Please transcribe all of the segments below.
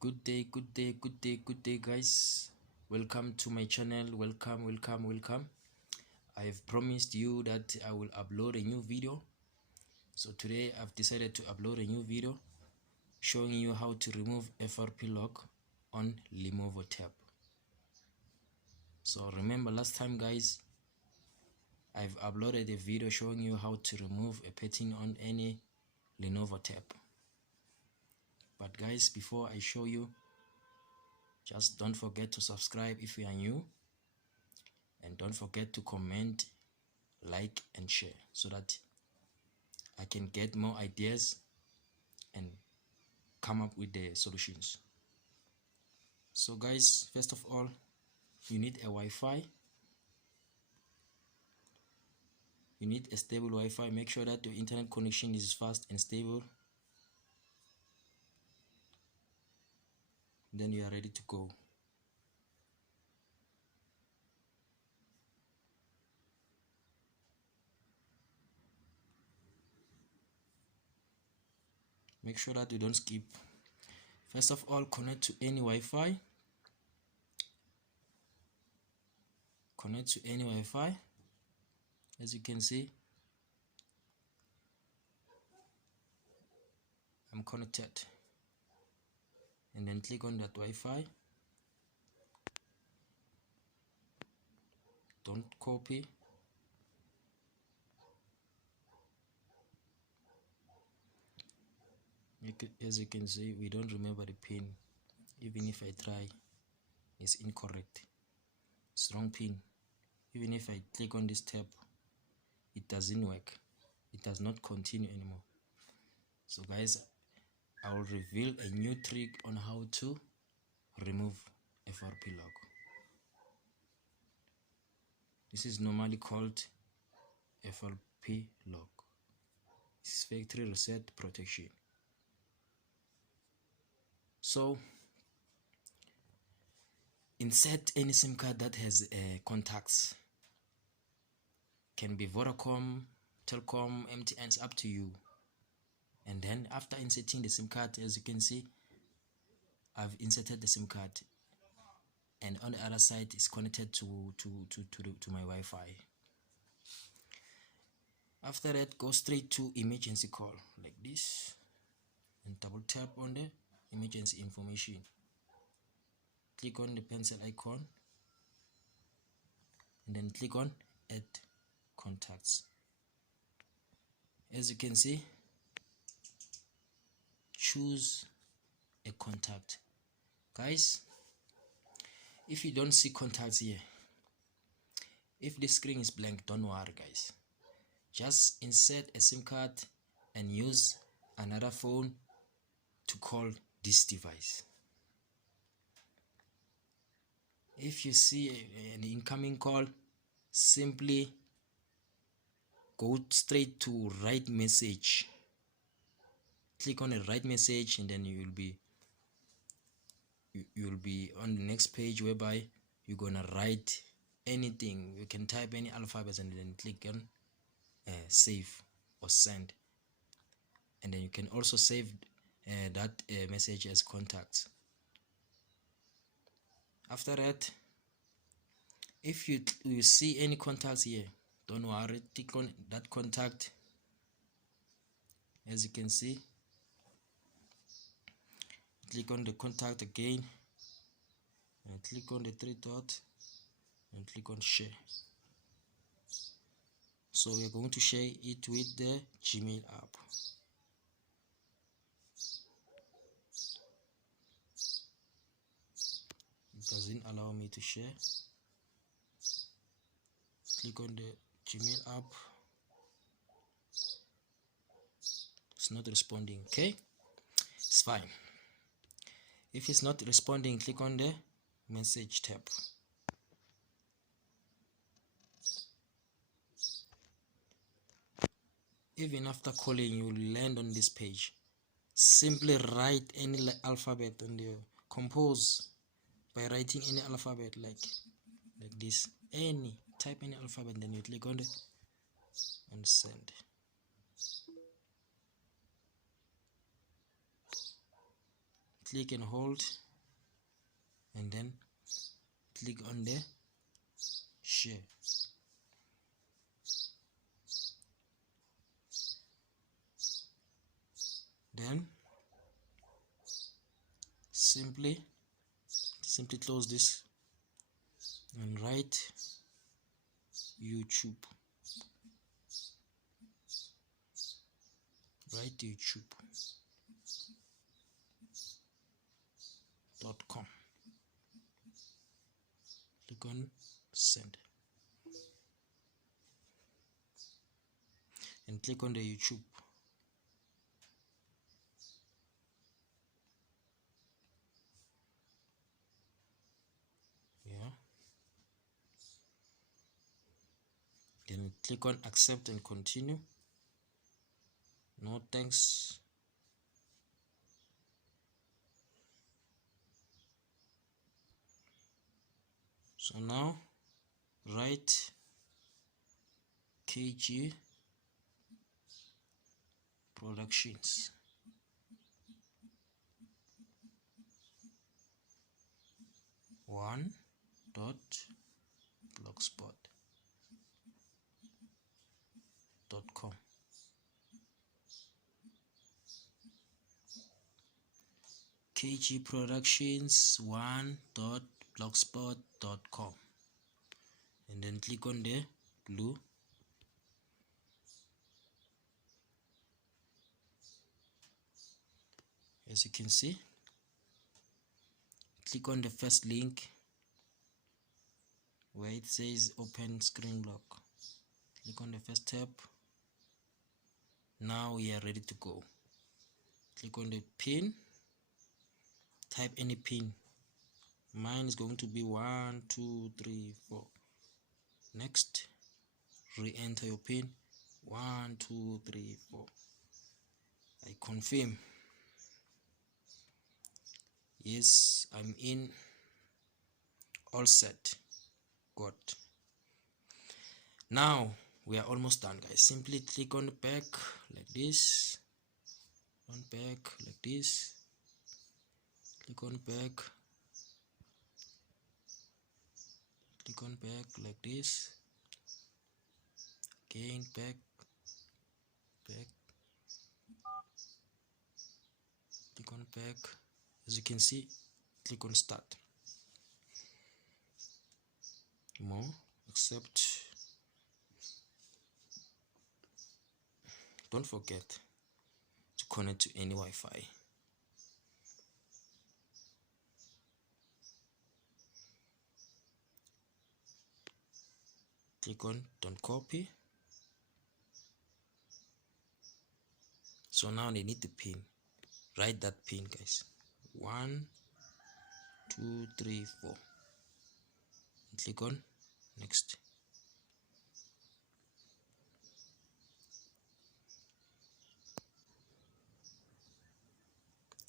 Good day, guys. Welcome to my channel. Welcome. I have promised you that I will upload a new video. So today I've decided to upload a new video showing you how to remove FRP lock on lenovo tab. So remember last time, guys, I've uploaded a video showing you how to remove a pattern on any lenovo tab. But guys, before I show you, just don't forget to subscribe if you are new, and don't forget to comment, like and share so that I can get more ideas and come up with the solutions. So guys, first of all, you need a Wi-Fi. You need a stable Wi-Fi. Make sure that your internet connection is fast and stable. Then you are ready to go. Make sure that you don't skip. First of all, connect to any Wi-Fi. Connect to any Wi-Fi. As you can see, I'm connected. And then click on that Wi-Fi. Don't copy. As you can see, we don't remember the pin. Even if I try, it's incorrect. It's wrong pin. Even if I click on this tab, it doesn't work. It does not continue anymore. So guys, I will reveal a new trick on how to remove FRP lock. This is normally called FRP lock. It's factory reset protection. So insert any SIM card that has contacts. Can be Vodacom, Telcom, MTN, it's up to you. And then after inserting the SIM card, as you can see, I've inserted the SIM card, and on the other side is connected to my Wi-Fi. After that, go straight to emergency call like this and double tap on the emergency information. Click on the pencil icon and then click on add contacts. As you can see, choose a contact. Guys, if you don't see contacts here, if the screen is blank, don't worry guys. Just insert a SIM card and use another phone to call this device. If you see an incoming call, simply go straight to write message. Click on a write message, and then you'll be on the next page whereby you're gonna write anything. You can type any alphabets and then click on save or send, and then you can also save that message as contacts. After that, if you see any contacts here, don't worry, click on that contact. As you can see, click on the contact again and click on the three dots and click on share. So we're going to share it with the Gmail app. It doesn't allow me to share. Click on the Gmail app. It's not responding. Okay, it's fine. If it's not responding, click on the message tab. Even after calling, you will land on this page. Simply write any alphabet and compose by writing any alphabet like this. Type any alphabet, then you click on it and send. click and hold, and then click on the share. Then simply close this and write YouTube. Write youtube.com. Click on send and click on the YouTube. Then click on accept and continue. No thanks. So now write KG Productions. .blogspot.com. KG Productions 1.blogspot.com, and then click on the blue. As you can see, click on the first link where it says open screen lock. Click on the first tab. Now we are ready to go. Click on the pin. Type any pin. Mine is going to be 1 2 3 4. Next, re-enter your pin. 1 2 3 4. I confirm. Yes, I'm in. All set. Good. Now we are almost done, guys. Simply click on the back like this. On back like this. Click on back. Click on back like this. Again back. Back. Click on back. As you can see, click on start. More. Accept. Don't forget to connect to any Wi-Fi. Click on don't copy. So now they need the pin. Write that pin, guys. 1 2 3 4. Click on next.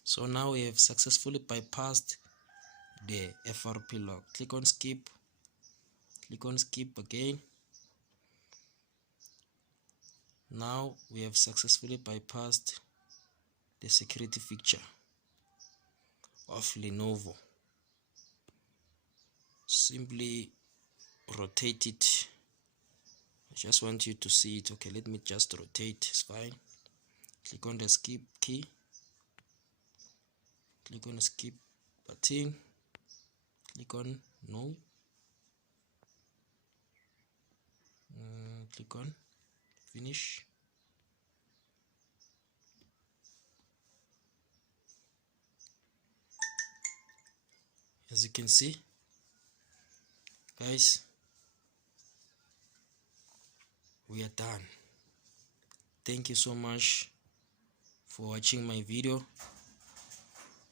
So now we have successfully bypassed the FRP lock. Click on skip. Click on skip again. Now we have successfully bypassed the security feature of Lenovo. Simply rotate it. I just want you to see it. Okay, let me just rotate. It's fine. Click on the skip key. Click on the skip button. Click on no. Click on finish. As you can see, guys, we are done. Thank you so much for watching my video.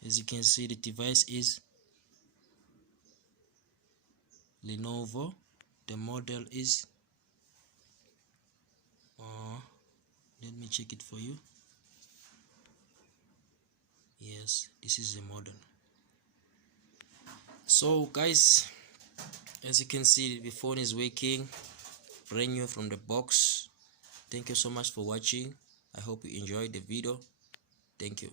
As you can see, the device is Lenovo. The model is let me check it for you. Yes, this is the model. So guys, as you can see, the phone is working, brand new from the box. Thank you so much for watching. I hope you enjoyed the video. Thank you.